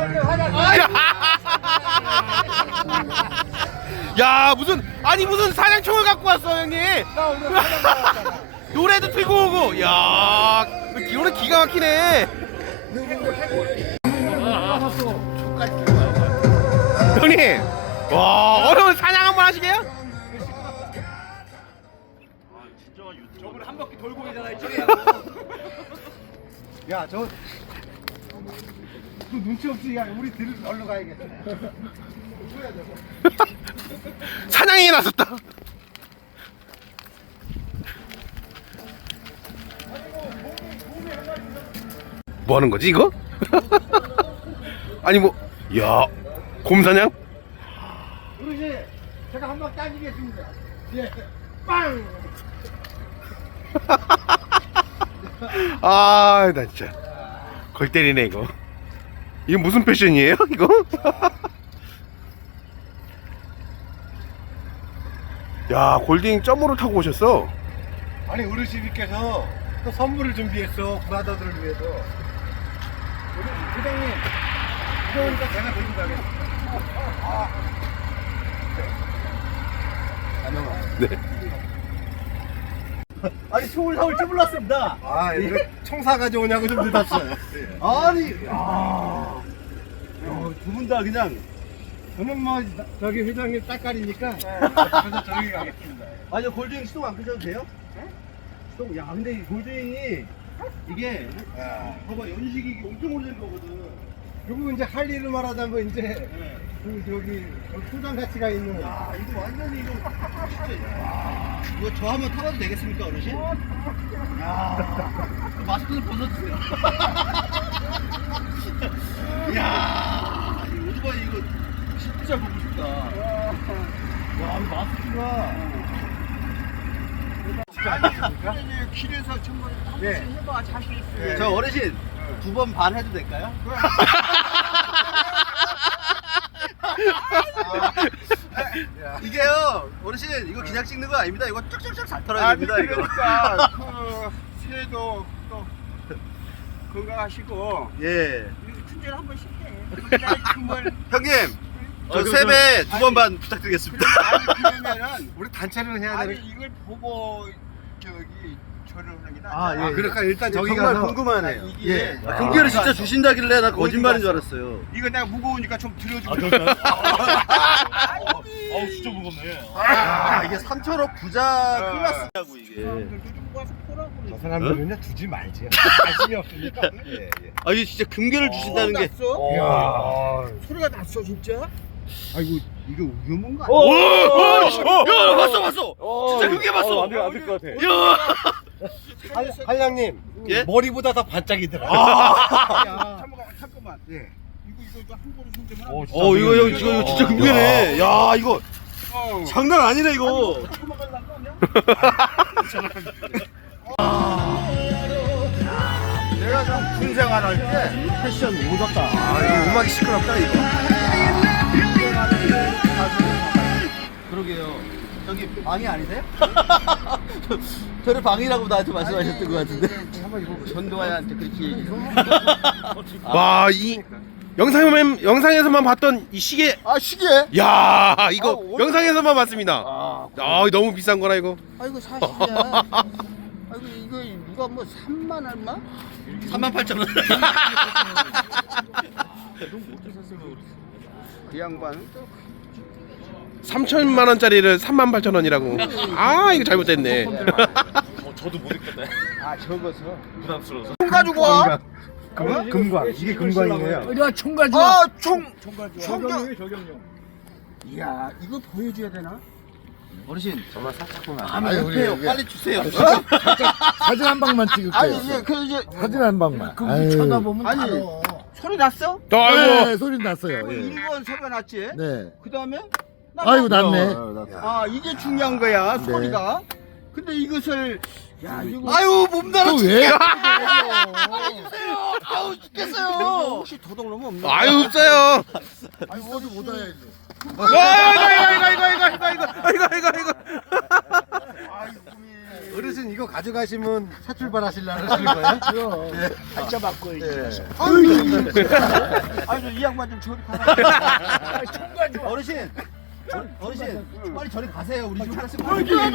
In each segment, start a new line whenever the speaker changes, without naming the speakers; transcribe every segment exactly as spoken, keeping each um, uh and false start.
야 무슨 아니 무슨 사냥총을 갖고 왔어 형님. 노래도 틀고 오고. 야 노래 기가 막히네. 형님 와 오늘 사냥 한번 하시게요?
저걸 한 바퀴 돌고 오잖아 이쪽에.
야, 저 눈치 없이 야, 우리 들 얼른 가야겠다.
사냥이 나섰다. 뭐 하는 거지 이거? 아니 뭐, 야, 곰사냥?
어르신, 제가 한 방 따지겠습니다. 예, 빵.
아, 나 진짜 골 때리네 이거. 이거 무슨 패션이에요 이거? 야, 골딩 점으로 타고 오셨어.
아니 어르신께서 또 선물을 준비했어 브라더들을 위해서. 우리 부장님, 이거니까 제가 들고 가겠습니다. 아,
네.
아니 총을 사올 줄 몰랐습니다.
아, 이거 청사 가져오냐고 좀 늦었어요.
아니, 아, 두 분 다 그냥.
저는 뭐 저기 회장님 딱깔이니까 그래서 저기 가겠습니다.
아니요 골드윙 시동 안 끄셔도 돼요? 시동. 야 근데 이 골드윙이 이게 봐봐 연식이 이게 엄청 오래된 거거든.
그리고 이제 할 일을 말하자면 이제
네.
그 저기 소장 가치가 있는.
야 이거 완전히 이거 진짜. 야, 이거 저 한번 타봐도 되겠습니까 어르신? 야 마스크를 벗어주세요. 야 이 오토바이 이거 진짜 보고 싶다. 야 이 마스크가.
길에서 정말
네.
해봐 자신 있어.
저 어르신 두 번 반 해도 될까요? 이게요 어르신 이거 그냥 찍는 거 아닙니다. 이거 쭉쭉쭉 잘 털어야 됩니다. 이거.
그러니까 그 새해도 또 건강하시고
예.
춘절 한 번씩 해. 정말
형님 저
어, 그,
세배 두 번 반 부탁드리겠습니다.
아니 그러면은
우리 단체는 해야
아니 이걸 보고 저기 절을 하는 게
아,
낫지.
예, 그러니까
일단
정말 궁금하네요.
아, 이게
예.
아,
금기를 진짜
아,
주신다길래 나
어디
거짓말인 줄
갔어?
알았어요.
이거 내가 무거우니까 좀 들어주고.
아, 그럴까요?
아우 진짜 무겁네.
아, 이게 삼천억 부자 클래스냐고 이게.
저 사람들은요 두지 말지. 관심이 없으니까. 예, 예.
아 이게 진짜 금괴를 주신다는 게.
이야, 소리가 났어 진짜. 아이고 이거 위험한 거 아니야?
오, 오, 야, 봤어, 봤어. 진짜 금괴 봤어.
안될것 같아.
야,
할- 한량님
예?
머리보다 더 반짝이더라.
아.
야, 잠깐만 잠깐만. 예. 이거 이거 이거 한 번에 손대면.
어, 진짜
어, 이거, 이거, 이거, 이거 진짜 금괴네. 야, 이거
어.
장난 아니네 이거.
내가 좀 군생활 할 때
패션 오졌다.
아, 이거 음악이 시끄럽다 이거.
그러게요. 저기 방이 아니세요? 저, 저를 방이라고 나한테 말씀하셨던 것 같은데.
전도아한테 그렇게
와, 이 영상에만 영상에서만 봤던 이 시계.
아 시계?
야, 이거
아, 오늘-
영상에서만 봤습니다.
아,
아, 너무 비싼 거라 이거.
아이고 사실이야. 아이고 이거 누가 뭐 삼만 얼마?
삼만 팔천 원.
그 양반은 또
삼천만 원짜리를 삼만 팔천 원이라고. 아, 이거 잘못됐네.
어, 저도 못 읽겠다.
아 적어서
부담스러워서.
총 가지고 와.
금, 금관 이게 금관이에요.
어디가 총 가져?
아, 총
적용용 적용용.
이야 이거 보여줘야 되나?
어르신,
정말 살짝만.
아, 급해요. 빨리 주세요.
사진 한 방만 찍을게요.
아니 이제 그 이제
사진 한 방만.
그
아유.
쳐다보면
아니.
알아.
소리 났어?
아이고.
네, 소리 났어요. 예.
일 번 소리가 났지?
네.
그 다음에
아이고 났네.
아 이게 중요한 거야
네.
소리가. 근데 이것을 야 이거
아유, 몸달아
또
죽게.
왜?
아우, 죽겠어요.
혹시 도둑 놈 없나?
아유, 없어요.
아니 어디 못 와야 돼.
아, 이거 이거 이거 이거 이거 이거 이거 이거 이거.
아이고 꿈이. 어르신 이거 가져가시면 새 출발하실라는 거예요?
팔자 바꿔야지.
예.
아니 이 양반 좀 저리 가라. 어르신, 저, 어르신 빨리 저리 가세요. 우리 지금 하나씩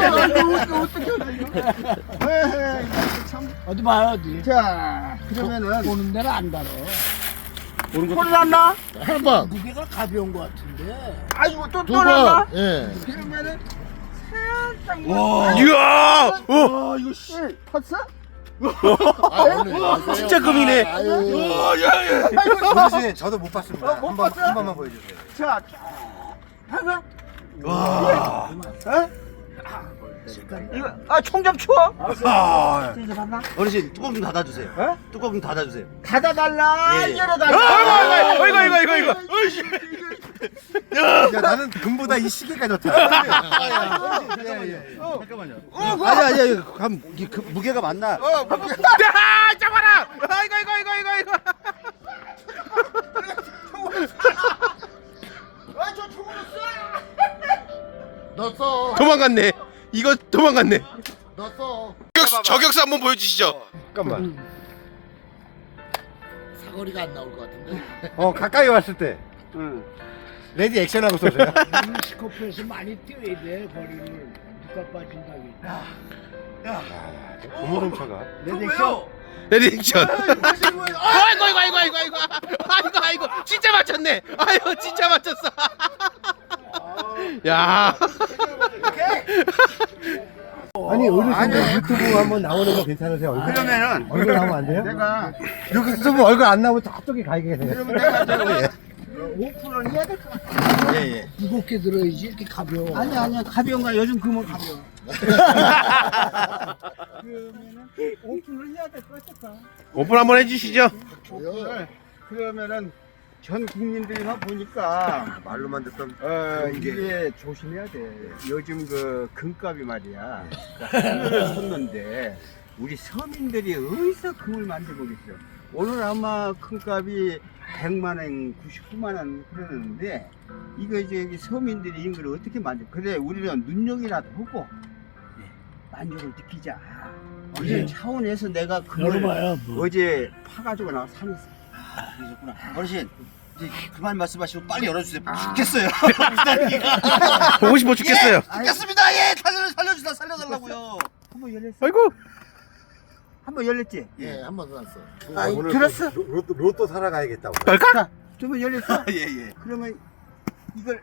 어디 봐요 어디.
자, 그러면은
보는 데는 안 달어.
오른
소리 났나?
한 번,
무게가 가벼운 것 같은데.
아이고 또
두
또 나가.
번. 예.
그러면은
와. 이야. 어.
와 이거 씨 탔어?
아, 오늘
진짜 금이네.
아유.
어르신 저도 못 봤습니다.
어, 못
한 번,
봤어?
한 번만 보여주세요.
자, 하나.
와.
어? 이거 아 총 좀 추워.
아.
이제 봤나?
어르신 뚜껑 좀 닫아주세요.
어?
뚜껑 좀 닫아주세요.
닫아달라.
예, 예.
열어달라.
이거 이거 이거 이거 이거.
야, 나는 금보다 이 시계가 좋다. 예, 예, 예. 잠깐만요. 아니 아니 아니 감 이게 그 무게가 맞나?
야, 잡아라. 아, 이거 이거 이거 이거 이거.
아저 총으로
넣었어.
도망갔네. 이거 도망갔네.
넣었어.
저격, 저격수 한번 보여주시죠.
잠깐만.
사거리가 안 나올 것 같은데.
어 가까이 왔을 때.
응.
레디 액션하고 쏘세요.
스코프에서 많이 뛰어야 돼 거리를. 누가 빠진다기.
고무름 차가.
레디 액션.
레디액션. 아이고 아이고 아이고 아이고 아이고 아이고 아이고 진짜 맞췄네. 아이고 진짜 맞췄어. 야.
아니 어르신 유튜브 한번 나오는 거 괜찮으세요? 얼굴?
그러면은
얼굴 나오면 안 돼요?
내가
여기 쓰면 얼굴 안 나오면 저쪽에 가 계세요.
그러면 내가 저거 오픈을 해야 될 것 같아.
예, 예.
무겁게 들어야지 이렇게 가벼워.
아니 아니야 가벼운 거야. 요즘 금은 가벼워. 그러면은 오픈을 해야 될 것 같아.
오픈 한번 해주시죠.
오픈을 그러면은 전 국민들이나 보니까
말로만 듣던
어 이게 조심해야 돼. 요즘 그 금값이 말이야. 하늘을 섰는데 우리 서민들이 어디서 금을 만들고 있어? 오늘 아마 금값이 백만 원, 구십구만 원 그러는데 이거 이제 여기 서민들이 이걸 어떻게 만들? 그래 우리는 눈여기라도 보고 만족을 느끼자. 어제 차원에서 내가 금을
열어봐야 뭐.
어제 파가지고 나와 산에서. 그러셨구나. 어르신 이제 그만 말씀하시고 빨리 열어주세요. 죽겠어요. 부산이가.
보고 싶어 죽겠어요.
죽겠습니다. 예, 살려 살려주다 살려달라고요. 한번 열렸어.
아이고.
한번 열렸지.
예, 한 번 넣었어.
아,
오늘
들었어?
로- 로또, 로또 사러 가야겠다고.
걸까?
두 번 열렸어.
예, 예.
그러면 이걸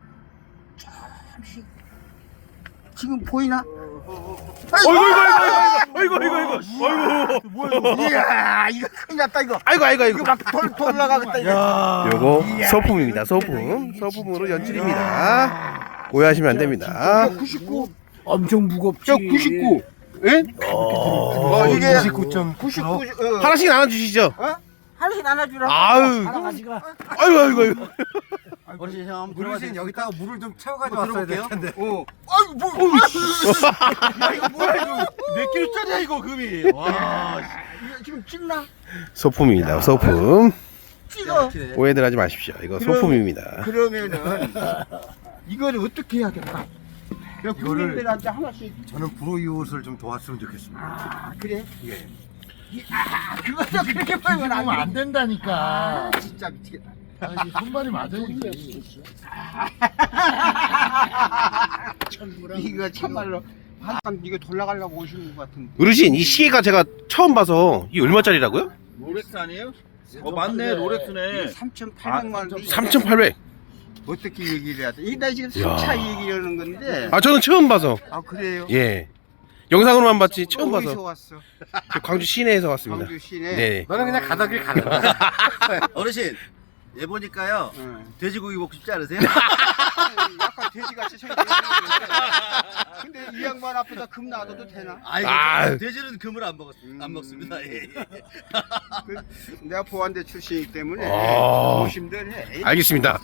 잠시 지금 보이나?
아이고 아이고 아이고 아이고 아이고 아이고 아이고.
이야, 이거 큰일 났다 이거.
아이고 아이고 아이고.
이거 막 돌, 돌아가겠다 이거.
요거 소품입니다. 소품. 소품으로 연출입니다. 오해하시면 안 됩니다.
구십구.
엄청 무겁지.
저 구십구. 예?
어,
이게
구십구 점
구십구. 어.
하나씩 나눠주시죠.
하나씩 나눠주라.
아유.
하나 가지가.
아이고 아이고 아이고.
어르신 형 한번
어르신 여기다가 물을 좀 채워가지고
한번
왔어야 될
들어볼게요.
텐데.
어. 아이고 뭐. 야 이거 뭐야 이거. 몇 킬로짜리야 이거 금이. 와. 이거 지금 찍나?
소품입니다. 소품.
찍어.
오해들 하지 마십시오. 이거
그럼-
소품입니다.
그러면은 이거를 어떻게 해야 될까?
이거를-
국민들한테 하나씩.
저는 불호이웃을 좀 도왔으면 좋겠습니다.
아 그래?
예.
아 그것도 그렇게 보면
하면 안
안 돼.
된다니까.
진짜 미치겠다.
아니, 손발이 맞아야지.
이거 참말로 한참 이거 돌아가려고 오시는 것 같은데.
어르신 이 시계가 제가 처음 봐서 이 얼마짜리라고요?
롤렉스 아니에요? 어 맞네 롤렉스네.
삼천팔백만 원.
삼천팔백.
어떻게 얘기를 해야 돼? 이게 나 지금
야.
삼 차 얘기하는 건데.
아 저는 처음 봐서.
아 그래요?
예. 영상으로만 봤지 처음
어디서
봐서.
왔어?
저 광주 시내에서 왔습니다.
광주 시내.
네.
너는 그냥 가다 길 가는 거야.
어르신 얘 보니까요
응.
돼지고기 먹고 싶지 않으세요?
약간 돼지같이 생겼는데. 근데 이 양반 앞에다 금 놔둬도 되나?
아이고
아.
돼지는 금을 안 먹었 안
음.
먹습니다. 예, 예.
그, 내가 보안대 출신이기 때문에
아.
조심들 해.
알겠습니다.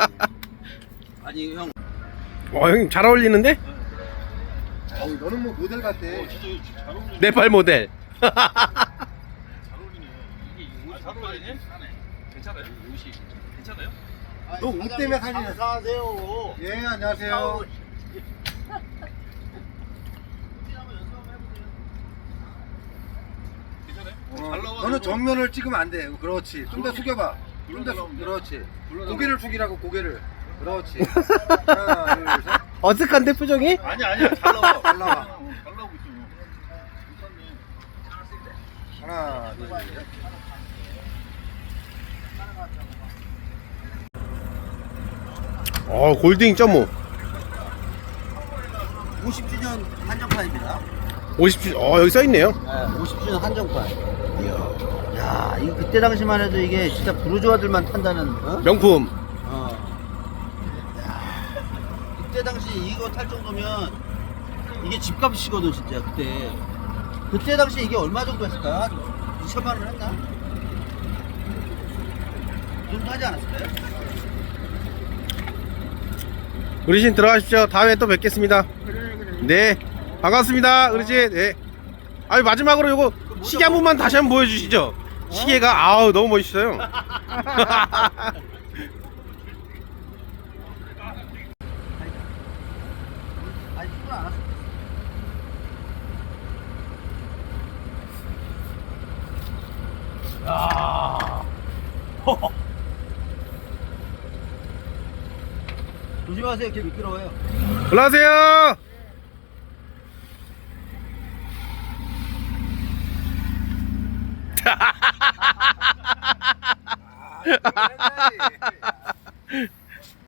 아니 형
와 형님 잘 어울리는데?
어우, 너는 뭐 모델 같아.
네팔 모델.
잘 어울리네. 이게 옷이 잘 어울리네. 괜찮아요? 옷이 괜찮아요?
너 옷 때문에 사진을.
안녕하세요.
예, 안녕하세요.
잘 나와.
너는 정면을 찍으면 안 돼. 그렇지. 좀 더 숙여봐. 좀 더 숙. 그렇지. 고개를 숙이라고 고개를. 그렇지. 하나, 둘, 셋.
어색한데 표정이?
아니 아니야 잘 나와.
잘 나와.
잘 나오고 있어.
하나, 둘, 셋.
어 골딩 점오
오십 주년 한정판입니다.
오십 주. 어 여기 써 있네요.
네, 오십 주년 한정판.
이야
야, 이거 그때 당시만 해도 이게 진짜 부르주아들만 탄다는. 어?
명품.
어. 야, 그때 당시 이거 탈 정도면 이게 집값이거든 진짜 그때. 그때 당시 이게 얼마 정도 했을까요? 한 이천만 원 했나? 이 정도 하지 않았을까요?
어르신 들어가십시오. 다음에 또 뵙겠습니다. 네 반갑습니다 어르신. 네. 아유 마지막으로 요거 시계 한 번만 다시 한번 보여주시죠. 시계가 아우 너무 멋있어요.
아니 그건 안 왔어. 조심하세요. 개 미끄러워요.
올라가세요.
아,